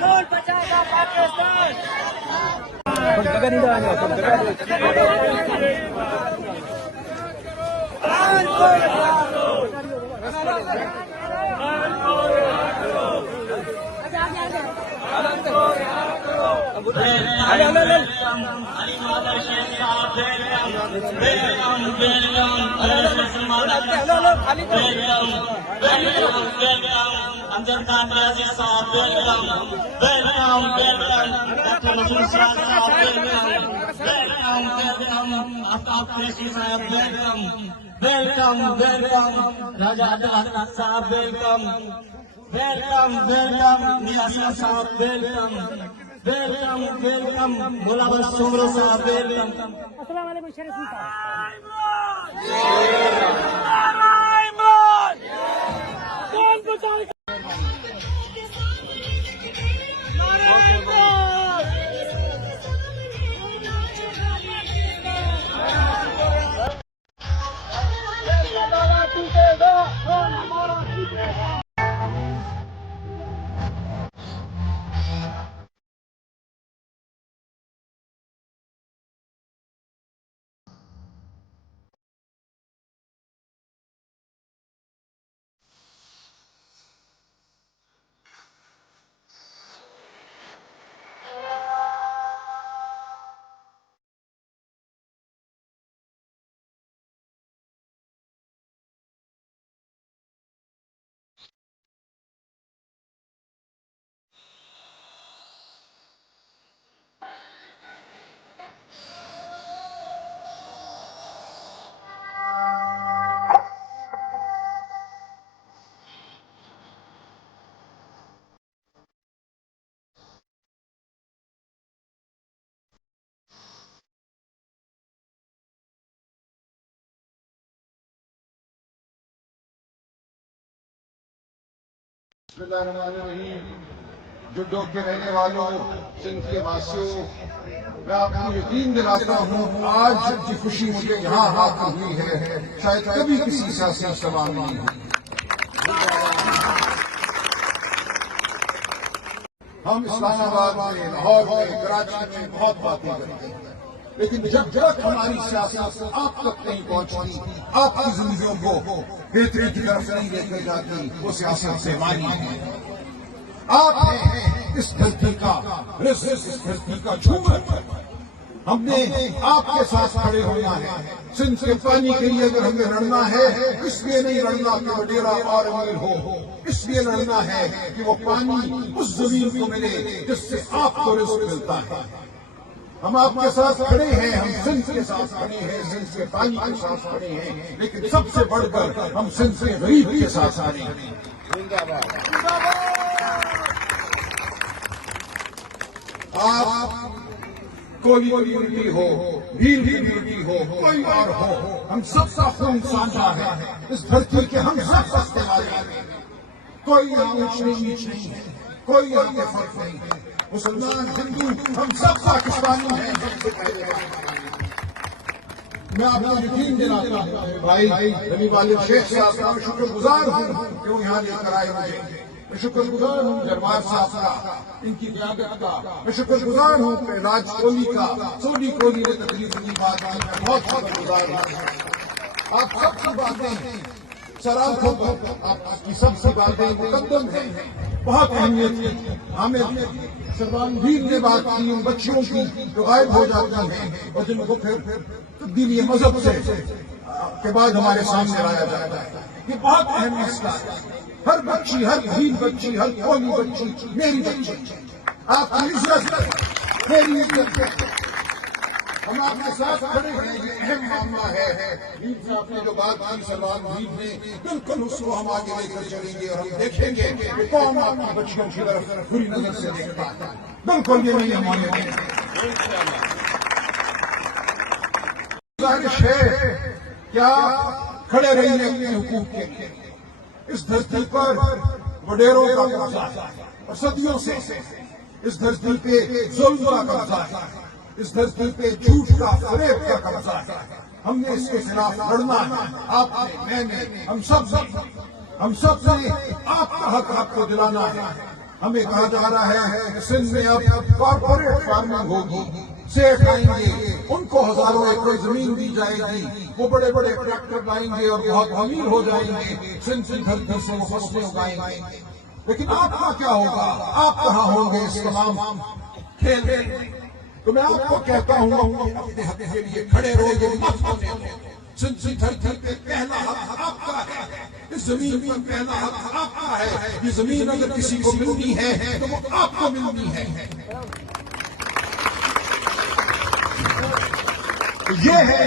کون بچائے گا پاکستان؟ امجد خان نیازی صاحب ویلکم ویلکم ویلکم صاحب ویلکم ویلکم آفتاب قریشی صاحب ویلکم ویلکم ویلکم راجہ عبدالحق صاحب ویلکم ویلکم ویلکم نیازی صاحب ویلکم ویلکم ویلکم مولا بس سمرو صاحب ویلکم. السلام علیکم شریف صاحب. کون بچائے گا؟ بسم اللہ الرحمن الرحیم. جڈو کے رہنے والوں، سندھ کے واسیوں، میں آپ کو یقین دلاتا ہوں آج کی خوشی مجھے یہاں حاصل ہوئی ہے، شاید کبھی کسی سیاسی سبھا میں نہیں ہوئی. ہم اسلام آباد میں، لاہور میں، کراچی میں بہت باتیں کرتے ہیں، لیکن جب تک ہماری سیاست آپ تک نہیں پہنچتی، آپ کی زندگیوں کو بہتری کی طرف نہیں لے کے جاتی، وہ سیاست سے مانی ہے. آپ ہیں اس دھرتی کا رزق، اس دھرتی کا جھومر. ہم نے آپ کے ساتھ کھڑے ہونا ہے. سندھ کے پانی کے لیے اگر ہمیں لڑنا ہے، اس لیے نہیں لڑنا کہ وڈیرا اور امیر ہو، اس لیے لڑنا ہے کہ وہ پانی اس زمین کو ملے جس سے آپ کو رزق ملتا ہے. ہم آپ کے ساتھ کھڑے ہیں، ہم سندھ کے ساتھ کھڑے ہیں، سندھ کے پانی کے ساتھ کھڑے ہیں، لیکن سب سے بڑھ کر ہم سندھ کے غریب کے ساتھ کھڑے ہیں. آپ کوئی کمیونٹی ہو، بھیل کمیونٹی ہو، کوئی اور ہو، ہم سب کا خون سانجھا ہے. اس دھرتی کے ہم سب بسنے والے ہیں. کوئی یہاں اونچ نیچ نہیں ہے، کوئی یہاں پہ فرق نہیں ہے. مسلمان، ہندو، ہم سب پاکستانی ہیں. میں آپ کو یقین دلاتا ہوں بھائی غنی والد شیخ صاحب کا میں شکر گزار ہوں کہ وہ یہاں لے کر آئے مجھے. میں شکر گزار ہوں دربار صاحب کا، ان کی قیادت کا. میں شکر گزار ہوں راج کوہلی کا، سونی کوہلی نے تقریر کی بات کی. میں بہت شکر گزار ہوں. آپ سب کی باتیں سر آنکھوں پر، آپ کی سب سے باتیں مقدم ہیں، بہت اہمیت ہے. ہمیں سلمان بھیر نے بات کی ان بچیوں کی جو غائب ہو جاتی ہیں اور جن کو پھر تبدیلی مذہب سے کے بعد ہمارے سامنے لایا جاتا ہے. یہ بہت اہم مسئلہ ہے. ہر بچی، ہر بھیل بچی، ہر قومی بچی میری بچی. آپ کی عزت میری عزت. ہم آپ کے ساتھ کھڑے ہیں. یہ اہم معاملہ ہے. بھیر صاحب نے جو بات کی سلمان بھیر نے، بالکل اس کو ہم آگے لے کر چلیں گے اور ہم دیکھیں گے کہ کون آپ کی بچیوں کی طرف بری نظر سے دیکھتا ہے. بالکل یہ نہیں مانیں گے. گزارش ہے کیا کھڑے رہیے اپنے حقوق کے لیے. اس دھرتی پر وڈیروں کا قبضہ ہے اور صدیوں سے اس دھرتی پہ ظلم کا قبضہ ہے. اس دھرتی پہ جھوٹ کا، فریب کا قبضہ ہے. ہم نے اس کے خلاف لڑنا ہے. آپ نے، میں نے، ہم سب نے آپ کا حق کو دلانا ہے. ہمیں کہا جا رہا ہے کہ سندھ میں اب کارپوریٹ فارمنگ ہوگی، سیٹ آئیں گے، ان کو ہزاروں ایکڑ زمین دی جائے گی، وہ بڑے بڑے ٹریکٹر لائیں گے اور بہت امیر ہو جائیں گے، سندھ کی دھرتی سے وہ فصلیں اگائیں گے۔ لیکن آپ کا کیا ہوگا؟ آپ کہاں ہوں گے اس تمام کھیل میں؟ تو میں آپ کو کہتا ہوں اپنے حق کے لیے کھڑے رہو، یہ مت ہونے دو۔ سندھ کی دھرتی پہ پہلا حق آپ کا ہے، اس زمین پر پہلا حق آپ کا ہے۔ یہ زمین اگر کسی کو ملنی ہے تو وہ آپ کو ملنی ہے۔ یہ ہے